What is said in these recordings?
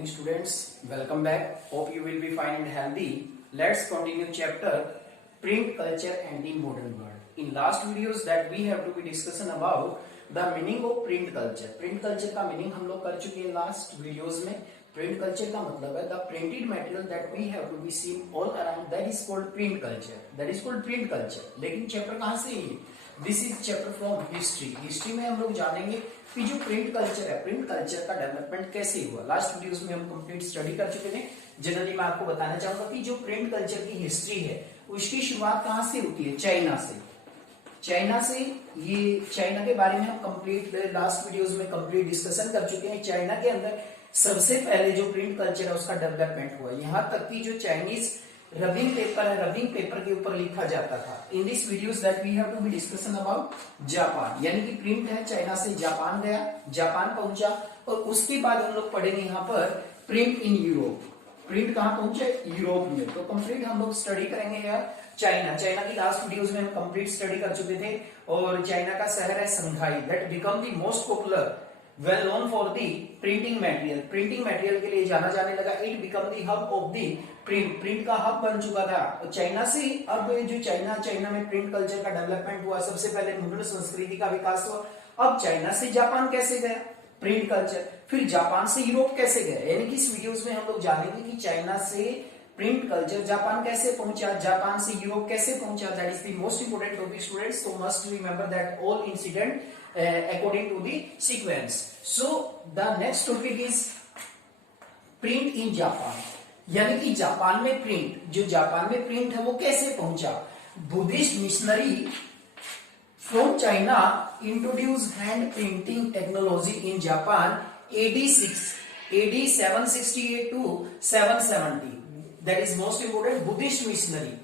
morning students, welcome back. Hope you will be fine and healthy. Let's continue chapter print culture and the modern world. In last videos that we have to be discussion about the meaning of print culture. Print culture का meaning हम लोग कर चुके हैं last videos में. Print culture का मतलब है the printed material that we have to be seen all around, that is called print culture. That is called print culture. लेकिन चैप्टर कहाँ से है? This is chapter from history. History में हम लोग जानेंगे कि जो प्रिंट कल्चर है, प्रिंट कल्चर का डेवलपमेंट कैसे हुआ. लास्ट वीडियोस में हम कंप्लीट स्टडी कर चुके थे. जनरली मैं आपको बताना चाहूंगा कि जो प्रिंट कल्चर की हिस्ट्री है उसकी शुरुआत कहाँ से होती है? चाइना से. चाइना से. ये चाइना के बारे में हम कंप्लीट लास्ट वीडियोस में कंप्लीट डिस्कशन कर चुके हैं. चाइना के अंदर सबसे पहले जो प्रिंट कल्चर है उसका डेवलपमेंट हुआ. यहाँ तक कि जो चाइनीज रबिंग पेपर है, रबिंग पेपर के ऊपर लिखा जाता था. In this videos that we have to be discussion about Japan. यानी कि प्रिंट है चाइना से जापान गया, जापान पहुंचा और उसके बाद हम लोग पढ़ेंगे यहाँ पर प्रिंट इन यूरोप. प्रिंट कहाँ पहुंचे? यूरोप में. तो कंप्लीट हम लोग स्टडी करेंगे यार चाइना. चाइना की लास्ट वीडियोस में हम कंप्लीट स्टडी कर चुके थे. और चाइना का शहर है Shanghai, that become the most popular well known for the printing material. Printing material के लिए जाना जाने लगा. It become the hub of the print. Print का हब बन चुका था चाइना से. अब जो चाइना में प्रिंट कल्चर का डेवलपमेंट हुआ, सबसे पहले मुगल संस्कृति का विकास हुआ. अब चाइना से जापान कैसे गया प्रिंट कल्चर, फिर जापान से यूरोप कैसे गया. यानी कि इस वीडियोस में हम लोग जानेंगे कि चाइना से प्रिंट कल्चर जापान कैसे पहुंचा, जापान से यूरोप कैसे पहुंचा. That is the most important topic students. So must remember that all incident according to the sequence. So the next topic is print in Japan. यानी कि Japan में print, जो Japan में प्रिंट है वो कैसे पहुंचा. Buddhist missionary from China introduce hand printing technology in Japan AD 768 to 770. That is most important. Buddhist missionary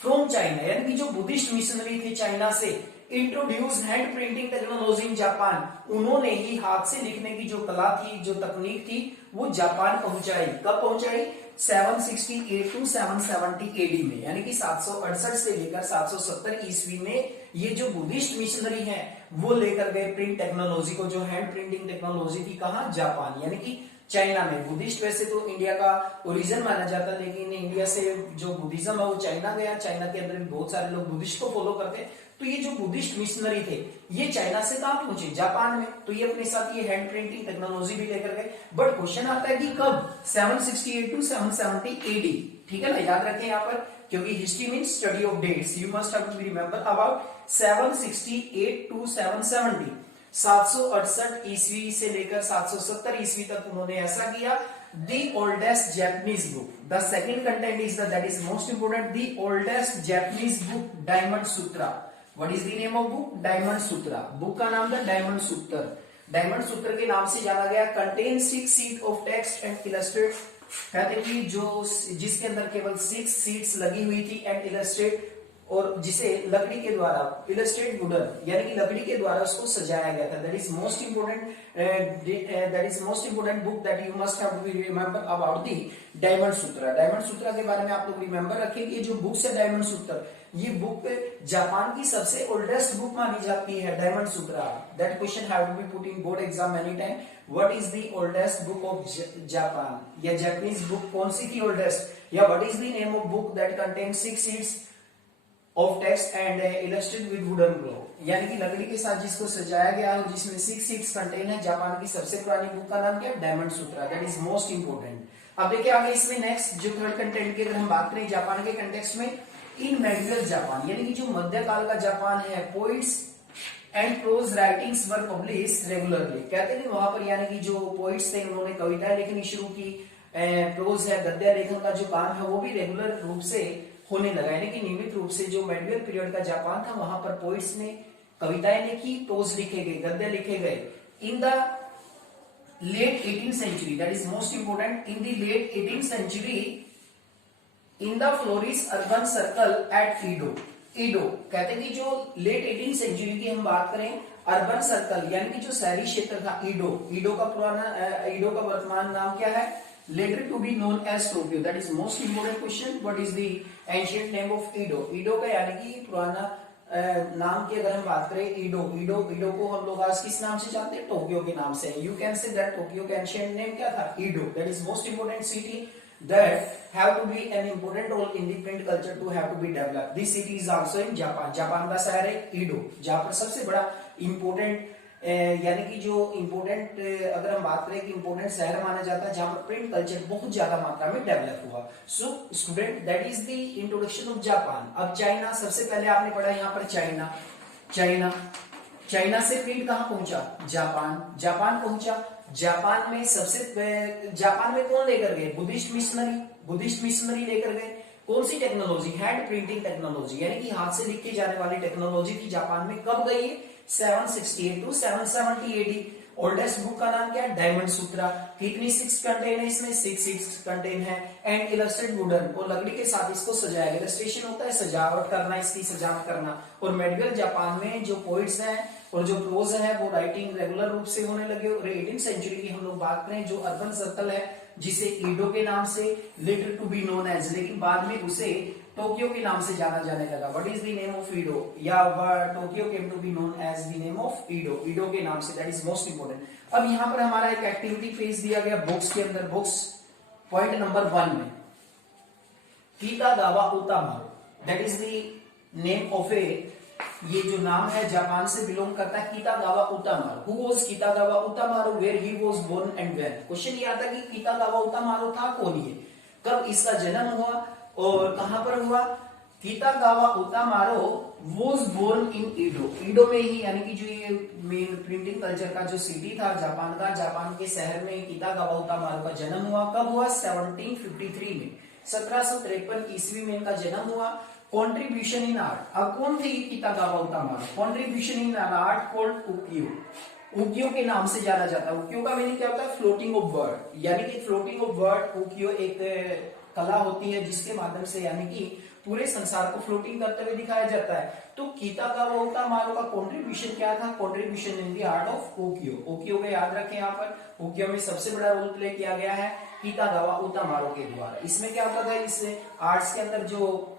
from China, यानी कि जो बुद्धिस्ट मिशनरी थे चाइना से, introduce hand printing technology in Japan. उन्होंने ही हाथ से लिखने की जो कला थी, जो तकनीक थी, वो जापान पहुंचाई. कब पहुंचाई? 768 टू 770 AD में. यानी कि 768 से लेकर 770 ईस्वी में ये जो बुद्धिस्ट मिशनरी हैं वो लेकर गए प्रिंट टेक्नोलॉजी को, जो हैंड प्रिंटिंग टेक्नोलॉजी थी. कहां? जापान, यानी कि चाइना में. बुद्धिस्ट वैसे तो इंडिया का ओरिजिन माना जाता है, लेकिन इंडिया से जो बुद्धिज्म है वो चाइना गया. चाइना के अंदर भी बहुत सारे लोग बुद्धिस्ट को फॉलो करते हैं. तो ये जो बुद्धिस्ट मिशनरी थे ये चाइना से कहां पहुंचे? जापान में. तो ये अपने साथ ये हैंड प्रिंटिंग टेक्नोलॉजी भी लेकर गए. बट क्वेश्चन आता है कि कब? 768 टू 770 AD. ठीक है ना, याद रखें यहाँ पर, क्योंकि history means study of dates. You must have to remember about 768 to 770. 768 ईस्वी से लेकर 770 ईस्वी तक उन्होंने ऐसा किया. The oldest Japanese book. The second content is that is most important. The oldest Japanese book, Diamond Sutra. What is the name of book? Diamond Sutra. Book का नाम था Diamond Sutra. Diamond Sutra के नाम से जाना गया. Contains 6 sheets of text and illustrate. कहते कि जो जिसके अंदर केवल 6 sheets लगी हुई थी and illustrate, और जिसे लकड़ी के द्वारा इलस्ट्रेट वुडन, यानी कि लकड़ी के द्वारा उसको सजाया गया था. That is most important book that you must have to remember about the Diamond Sutra. Diamond Sutra के बारे में आप लोग रिमेंबर रखें कि जो बुक्स है डायमंड सूत्र, ये बुक जापान की सबसे ओल्डेस्ट बुक मानी जाती है, Diamond Sutra. That question have to be put in board exam many time. What is the oldest book of Japan, या जापानीज बुक कौन सी थी ओल्डेस्ट, या what is the name of book that contain 6 sheets of text and illustrated with wooden glow. यानी कि लकड़ी के साथ जिसको सजाया गया है और जिसमें 6 sheets कंटेन है. जापान की सबसे पुरानी बुक का नाम क्या है? Diamond Sutra. That is most important. अब देखिए आगे इसमें नेक्स्ट जो थर्ड कंटेंट की अगर हम बात करें जापान के कंटेक्स्ट में, इन मेडिवल जापान, यानी कि जो मध्यकाल का जापान है, poets and prose writings were publish regularly. कहते हैं वहां पर, यानी कि जो पोइट्स थे उन्होंने कविताएं लिखनी शुरू की. प्रोज है, गद्य लेखन का जो काम है वो भी रेगुलर रूप से होने लगा. यानी कि नियमित रूप से जो मेडिवल पीरियड का जापान था वहां पर पोइट्स ने कविताएं लिखी, प्रोज लिखे गए, गद्य लिखे गए. In the late 18th century, that is most important. In the late 18th century in the flourish urban circle at Edo. Edo कहते हैं कि जो लेट 18th century की हम बात करें, अर्बन सर्कल यानी कि जो शहरी क्षेत्र था ईडो. ईडो का वर्तमान नाम क्या है? later to be known as Tokyo. That is most important question. What is the ancient name of Edo? Edo का यानी कि पुराना नाम की अगर हम बात करें, ईडो ईडो ईडो को हम लोग आज किस नाम से जानते हैं? टोक्यो के नाम से। You can say that Tokyo का एंशिएंट नेम क्या था? Edo. That is most important city that have to be an important role in the print culture to have to be developed. This city is also in Japan. Japan का शहर है ईडो, जहाँ पर सबसे बड़ा important यानी कि जो इंपोर्टेंट अगर हम बात करें कि इंपोर्टेंट शहर माना जाता है जहां पर प्रिंट कल्चर बहुत ज्यादा मात्रा में डेवलप हुआ। So student, that is the introduction of Japan. अब चाइना, सबसे पहले आपने पढ़ा यहाँ पर चाइना। चाइना चाइना से प्रिंट कहां पहुंचा? जापान। जापान पहुंचा। जापान में जापान में कौन लेकर गए? Buddhist missionary. बुद्धिस्ट मिशनरी लेकर गए। कौन सी टेक्नोलॉजी? हैंड प्रिंटिंग टेक्नोलॉजी, यानी कि हाथ से लिखी जाने वाली टेक्नोलॉजी थी जापान में। कब गई? 768 टू 770 एडी। ओल्डेस्ट बुक का नाम क्या है? डायमंड सूत्रा। कितनी सिक्स कंटेन है इसमें? 6 कंटेन है। एंड इलस्ट्रेटेड वुडन, और लकड़ी के साथ इसको सजाया गया। इलस्ट्रेशन होता है सजावट करना, इसकी सजावट करना। और मेडिवल जापान में जो पोइट्स हैं और जो प्रोज है वो राइटिंग रेगुलर रूप से होने लगे। और 18th सेंचुरी की हम लोग बात करें, जो अर्बन सर्कल है जिसे ईडो के नाम से later to be known as, लेकिन बाद में उसे टोक्यो के नाम से जाना जाने लगा। What is the name of Edo? या Tokyo came to be known as the name of Edo, Edo के नाम से। That is most important. अब यहाँ पर हमारा एक एक्टिविटी फेज दिया गया बुक्स के अंदर। बुक्स पॉइंट नंबर 1 में Kitagawa Utamaro, that is the name of ये जो नाम है जापान से बिलोंग करता है, Kitagawa Utamaro. Who was Kitagawa Utamaro? Where he was born and when. Question ये आता कि कीतागावा उतामारो था कौन ये, कब इसका जन्म हुआ और कहां पर हुआ? कीतागावा उतामारो वाज बोर्न इन ईडो। ईडो में ही, यानी कि जो ये मेन प्रिंटिंग कल्चर का जो सिटी था जापान का, जापान के शहर में कीतागावा उतामारो का जन्म हुआ। कब हुआ? 1753 में, 1753 ईस्वी में इनका जन्म हुआ। कॉन्ट्रीब्यूशन इन आर्ट, अब कौन थे Kitagawa Utamaro? Contribution in art called ukiyo. Ukiyo के नाम से जाना जाता है। उकियो का मीनिंग क्या होता है? फ्लोटिंग ऑफ वर्ड, यानी कि फ्लोटिंग ऑफ वर्ड। उकियो एक कला होती है जिसके माध्यम से यानी कि पूरे संसार को फ्लोटिंग करते हुए दिखाया जाता है। तो कीतागावा उतामारो का कॉन्ट्रीब्यूशन क्या था? Contribution in the art of ukiyo. Ukiyo को याद रखें, यहाँ पर उकियो में सबसे बड़ा रोल प्ले किया गया है कीतागावा उतामारो के द्वारा। इसमें क्या होता था? इससे आर्ट्स के अंदर जो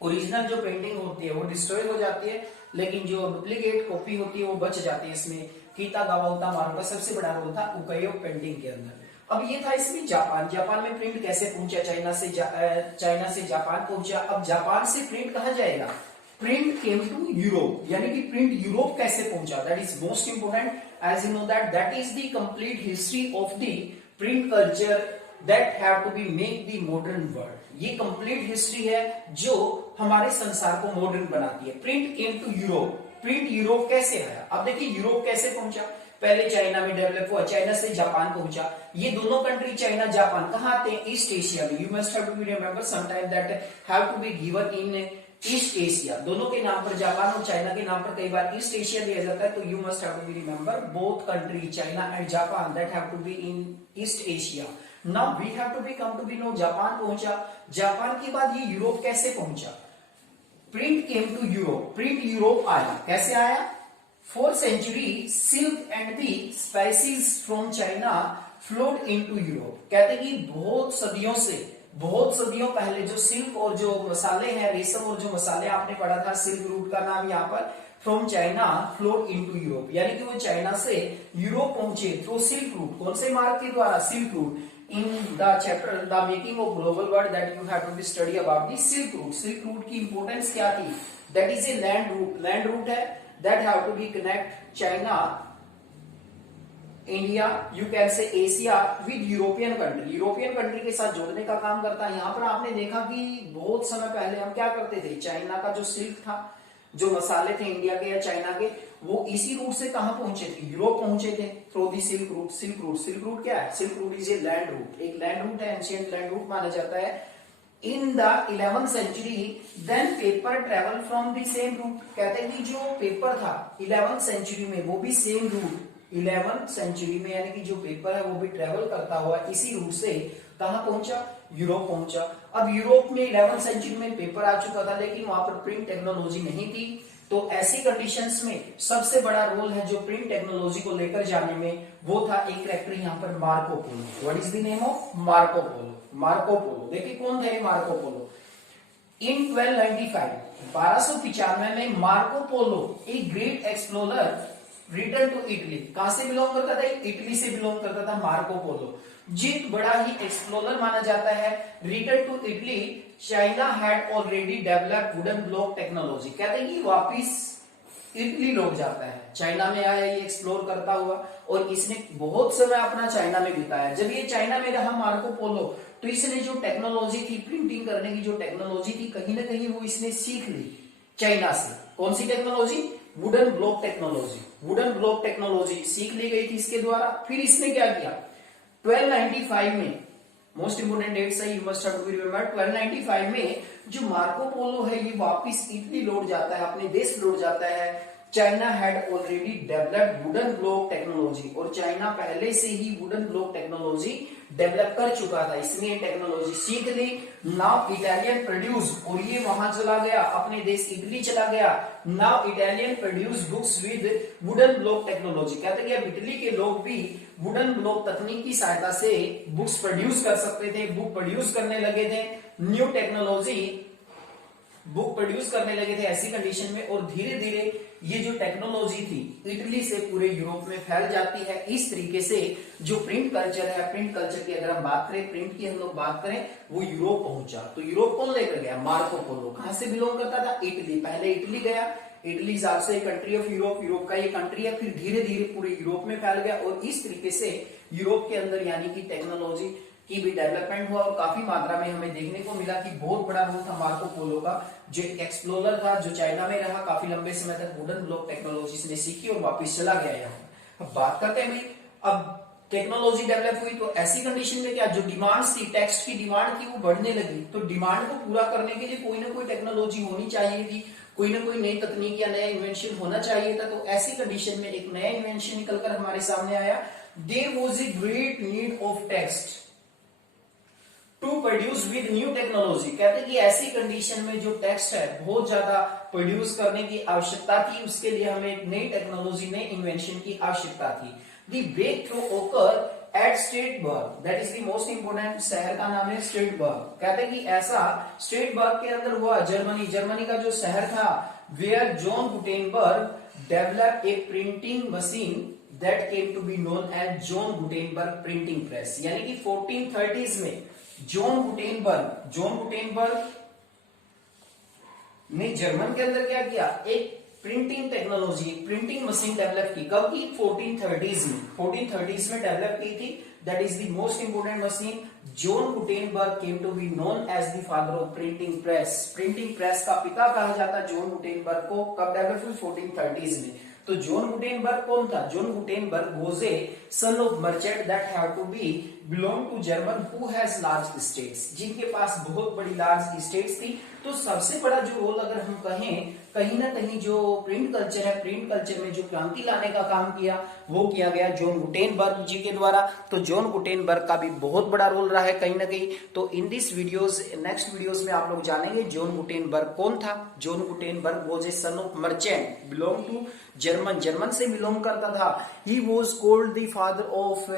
ओरिजिनल जो पेंटिंग होती है वो डिस्ट्रॉय हो जाती है, लेकिन जो डुप्लीकेट कॉपी होती है वो बच जाती है। इसमें कीतागावा उतामारो का सबसे बड़ा रोल था उकियो पेंटिंग के अंदर। अब ये था इसमें जापान। जापान में प्रिंट कैसे पहुंचा? चाइना से जापान पहुंचा। अब जापान से प्रिंट कहां जाएगा? प्रिंट केम टू यूरोप, यानी कि प्रिंट यूरोप कैसे पहुंचा? That is most important. As you know that is the complete history of the print culture that have to be make the modern world. ये complete history है जो हमारे संसार को मॉडर्न बनाती है। Print came to Europe. Print Europe कैसे आया? अब देखिए यूरोप कैसे पहुंचा। पहले चाइना में डेवलप हुआ, चाइना से जापान पहुंचा। ये दोनों कंट्री चाइना जापान कहां आते हैं? ईस्ट एशिया में। You must have to be remember sometime that have to be given in East Asia. दोनों के नाम पर, जापान और चाइना के नाम पर कई बार ईस्ट एशिया दिया जाता है। तो you must have to be remember both country China and Japan that have to be in East Asia. Now we have to be come to be know Japan पहुंचा। जापान के बाद ये यूरोप कैसे पहुंचा? Print came to Europe. Print Europe आया। कैसे आया? 4th century silk and the spices from China flowed into Europe। कहते कि बहुत सदियों पहले जो सिल्क और जो मसाले हैं, रेशम और जो मसाले आपने पढ़ा था, सिल्क रूट का नाम यहाँ पर from China flowed into Europe, यानी कि वो चाइना से यूरोप पहुंचे थ्रू सिल्क रूट। कौन से मार्ग के द्वारा? Silk route. In the chapter the making of global world that you have to be study about the silk route। silk route की इंपोर्टेंस क्या थी? That is a land route। land route है that have to be connect China, India, you can say Asia with European country। European country के साथ जोड़ने का काम करता है। यहाँ पर आपने देखा कि बहुत समय पहले हम क्या करते थे? चाइना का जो सिल्क था, जो मसाले थे इंडिया के या चाइना के, वो इसी रूट से कहां पहुंचे थे? यूरोप पहुंचे थे through the silk route. Silk route क्या है? Silk route is a land route. एक लैंड रूट है, एंशिएंट लैंड रूट माना जाता है। In the 11th century then paper travel from the same route. कहते हैं कि जो पेपर था 11th सेंचुरी में वो भी सेम रूट, 11th सेंचुरी में, यानी कि जो पेपर है वो भी ट्रेवल करता हुआ इसी रूट से कहां पहुंचा? यूरोप पहुंचा। अब यूरोप में 11th सेंचुरी में पेपर आ चुका था, लेकिन वहां पर प्रिंट टेक्नोलॉजी नहीं थी। तो ऐसी कंडीशंस में सबसे बड़ा रोल है जो प्रिंट टेक्नोलॉजी को लेकर जाने में, वो था एक कैरेक्टर यहाँ पर Marco Polo. What is the name of? Marco Polo. Marco Polo. देखिए कौन थे मार्को पोलो? इन 1295 में Marco Polo a great explorer return to Italy. कहां से बिलोंग करता था? इटली से बिलोंग करता था मार्को पोलो, जित बड़ा ही एक्सप्लोरर माना जाता है। Return to Italy, China had already developed wooden block technology. कहते हैं कि वापिस इटली लौट जाता है, चाइना में आया ये एक्सप्लोर करता हुआ, और इसने बहुत समय अपना चाइना में बिताया। जब ये चाइना में रहा मार्को पोलो, तो इसने जो टेक्नोलॉजी थी, प्रिंटिंग करने की जो टेक्नोलॉजी थी, कहीं ना कहीं वो इसने सीख ली चाइना से। कौन सी technology? Wooden block technology. Wooden block technology सीख ली गई थी इसके द्वारा। फिर इसने क्या किया? 1295 में, मोस्ट इंपोर्टेंट डेट्स है, you must have to be remembered. 1295 में जो मार्को पोलो है ये वापिस इटली लौट जाता है, अपने देश लौट जाता है। China had already developed wooden block technology, और चाइना पहले से ही वुडन ब्लॉक टेक्नोलॉजी डेवलप कर चुका था, इसने टेक्नोलॉजी सीख ली। नाउ इटालियन प्रोड्यूस, और ये वहां चला गया, अपने देश इटली चला गया। Now Italian produce books with wooden block technology. कहते हैं कि अब इटली के लोग भी वुडन ब्लॉक तकनीक की सहायता से बुक्स प्रोड्यूस कर सकते थे, बुक प्रोड्यूस करने लगे थे। न्यू टेक्नोलॉजी बुक प्रोड्यूस करने लगे थे ऐसी कंडीशन में, और धीरे धीरे ये जो टेक्नोलॉजी थी इटली से पूरे यूरोप में फैल जाती है। इस तरीके से जो प्रिंट कल्चर है, प्रिंट कल्चर की अगर हम बात करें, प्रिंट की हम लोग बात करें, वो यूरोप पहुंचा। तो यूरोप कौन लेकर गया? Marco Polo. कहां से बिलोंग करता था? इटली। पहले इटली गया, इटली से कंट्री ऑफ यूरोप, यूरोप का ये कंट्री है, फिर धीरे धीरे पूरे यूरोप में फैल गया, और इस तरीके से यूरोप के अंदर यानी कि टेक्नोलॉजी की भी डेवलपमेंट हुआ, और काफी मात्रा में हमें देखने को मिला कि बहुत बड़ा रोल था मार्को पोलो का, जो एक्सप्लोरर था, जो चाइना में रहा काफी लंबे समय तक, वुडन ब्लॉक टेक्नोलॉजी ने सीखी और वापस चला गया यहाँ। अब बात करते हैं भाई, अब टेक्नोलॉजी डेवलप हुई तो ऐसी कंडीशन में क्या, जो डिमांड थी, टेक्स्ट की डिमांड थी, वो बढ़ने लगी। तो डिमांड को पूरा करने के लिए कोई ना कोई टेक्नोलॉजी होनी चाहिए थी, कोई ना कोई नई तकनीक या नया इन्वेंशन होना चाहिए था। तो ऐसी कंडीशन में एक नया इन्वेंशन निकलकर हमारे सामने आया। There was a great need of text to produce with new technology. कहते हैं कि ऐसी कंडीशन में जो टेक्स्ट है बहुत ज्यादा प्रोड्यूस करने की आवश्यकता थी, उसके लिए हमें नई टेक्नोलॉजी, नई इन्वेंशन की आवश्यकता थी। The breakthrough occur at Strasbourg, that is the most important, शहर का नाम है स्ट्रेटबर्ग। कहते हैं कि ऐसा स्ट्रेटबर्ग के अंदर हुआ, जर्मनी, जर्मनी का जो शहर था, where John Gutenberg develop a printing machine that came to be known as John Gutenberg printing press. यानी कि 1430s में जॉन गुटेनबर्ग ने जर्मन के अंदर क्या किया? एक printing technology, printing machine develop की। कब की? 1430s में, 1430s में डेवलप की थी। That is the most important machine. John Gutenberg came to be known as the father of printing press. Printing press का पिता कहा जाता है जॉन गुटेनबर्ग को। कब डेवलप हुई? 1430s में। तो जॉन गुटेनबर्ग कौन था? John Gutenberg was a son of merchant that have to be belong to German who has large states, जिनके पास बहुत बड़ी लार्ज स्टेट्स थी। तो सबसे बड़ा जो रोल अगर हम कहें, कहीं ना कहीं जो प्रिंट कल्चर है, प्रिंट कल्चर में जो क्रांति लाने का काम किया, वो किया गया जॉन गुटेनबर्ग जी के द्वारा। तो जॉन गुटेनबर्ग का भी बहुत बड़ा रोल रहा है कहीं ना कहीं। तो in this videos, next videos में आप लोग जानेंगे जॉन गुटेनबर्ग कौन था। John Gutenberg was a son of merchant, belong to German, German से बिलोंग करता था। He was called the father of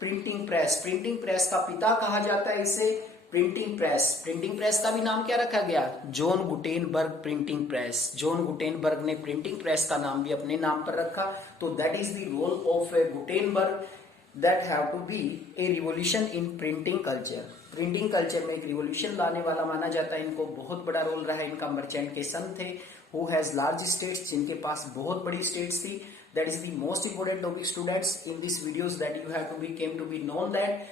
printing press, printing press का पिता कहा जाता है इसे। प्रिंटिंग प्रेस, प्रिंटिंग प्रेस का भी नाम क्या रखा गया? John Gutenberg printing press. John Gutenberg ने प्रिंटिंग प्रेस का नाम भी अपने नाम पर रखा। तो that is the role of Gutenberg that have to be a revolution in printing culture. Printing culture में एक रिवोल्यूशन लाने वाला माना जाता है इनको, बहुत बड़ा रोल रहा है इनका। मर्चेंट के सन थे, हु हैज लार्ज स्टेट्स, जिनके पास बहुत बड़ी स्टेट्स थी। That is the most important topic, students, in these videos, that you have to be came to be known that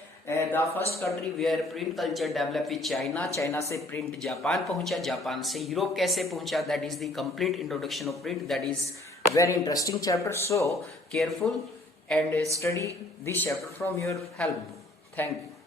the first country where print culture developed is China. China से print Japan पहुंचा, Japan से Europe कैसे पहुंचा, that is the complete introduction of print. That is very interesting chapter. So careful and study this chapter from your help. Thank you.